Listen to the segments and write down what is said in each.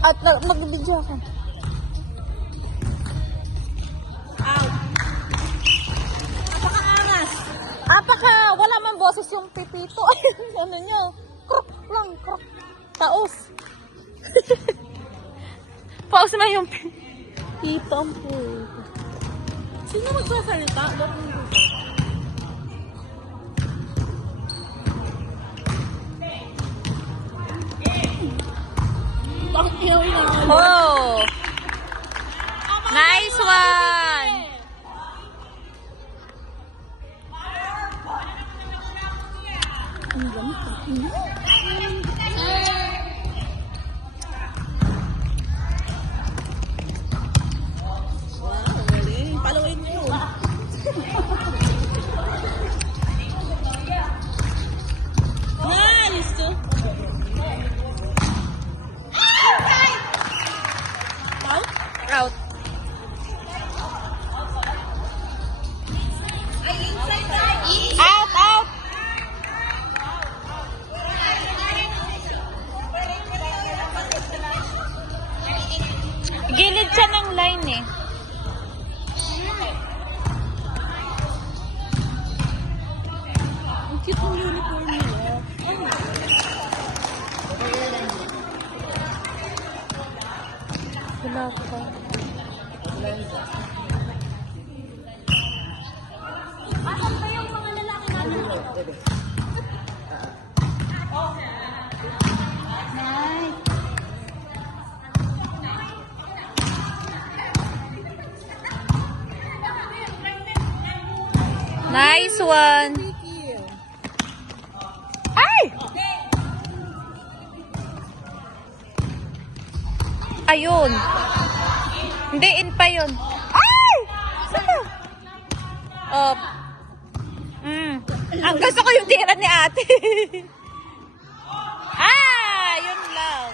At mag-video ako. Out. Napaka-angas. Wala man boses yung pipito. Ano nyo? Krok lang, krok. Taos. Paos na yung pipito po. Sino magsasalita? Bakit kayo inaawal? Oh! Nice one! Paluin nyo. Nice! Out. Out, out! Gilid siya ng line eh. Ang cute ng uniform nila. Wala pa. Asan ba yung mga lalaki namin? Nice. Nice one. Ay! Ayun. Hindi, in pa yun. Ay! Saan? Oh. Ang gusto ko yung tira ni ate. Yun lang.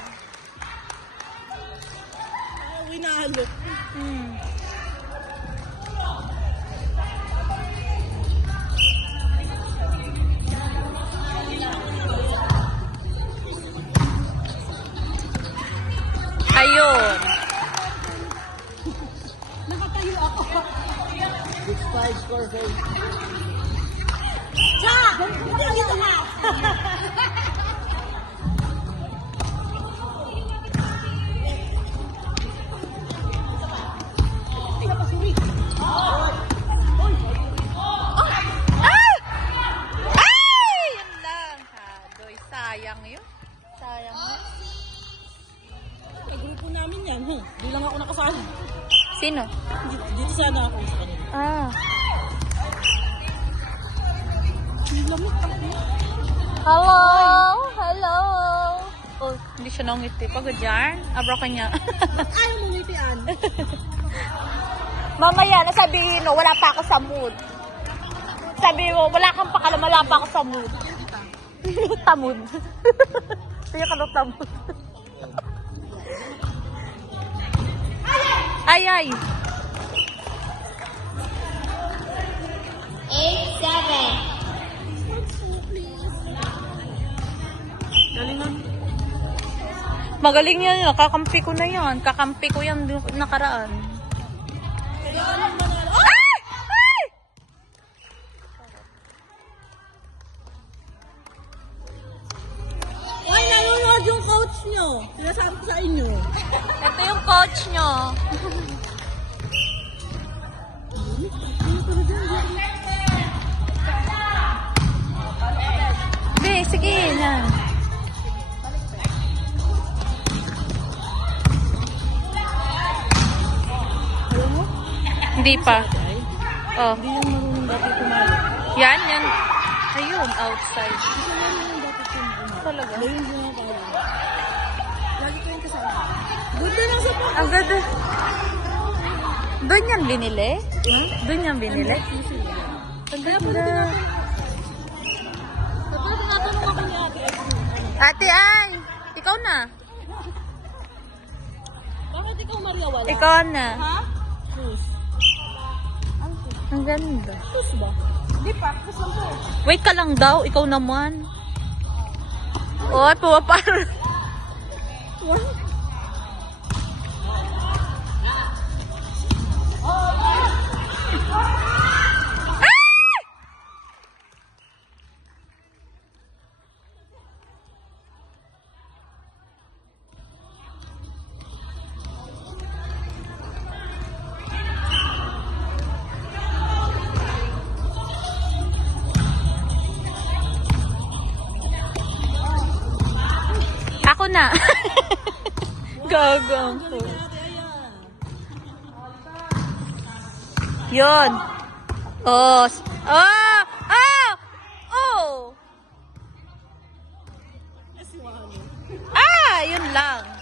Winalo. Ayun. Nakatayo ako. It's 5 score for Cha! Dito ka! Ay! Yun lang. Hadoy. Sayang yun. Sayang yun. Kagrupo namin yan. Di lang ako nakasali. Sino? Dito sana ako sa kanila. Hello! Hello! Oh, hindi siya nangiti. Pagod yan. Abra ka niya. Ayaw mo ngitian. Mamaya, nasabihin mo, wala pa ako sa mood. Sabi mo, wala kang pakalam, wala pa ako sa mood. Tamod. Sige ka na tamod. Ay, ay. 8-7. Galingan. Magaling yan. Kakampi ko na yan. Kakampi ko yan nakaraan. Ay! Ay! Ay, nanonood yung coach nyo. Sinasabi ko sa inyo. Ito yung coach nyo. Be, sige na. Alam mo? Hindi pa. Oh. Hindi yung marunong dati tumalo. Yan, yan. Ayun, outside. Hindi siya marunong dati tumalo. Talaga. Ngayon ginagawa. Lagi ko yung kasama. Ganda lang sa pa. Ang ganda. Doon yan binili? Doon yan binili? Ang ganda. Tapos tinatanong ako ni ate. Ate ay, ikaw na. Bakit ikaw Maria wala? Ikaw na. Ha? Cruise. Ang ganda. Cruise ba? Hindi pa. Cruise lang po. Wait ka lang daw, ikaw naman. Oh, pumapar. na. Gagang to. Yun. Oh. Oh. Oh. Oh. Ah, yun lang.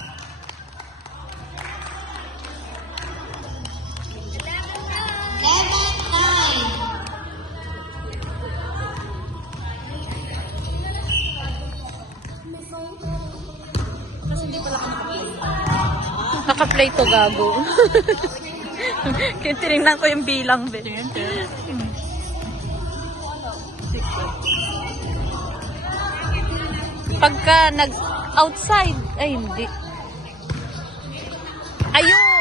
Naka-play to, gago. Kaya tinignan ko yung bilang. Pagka nag-outside, ay hindi. Ayun!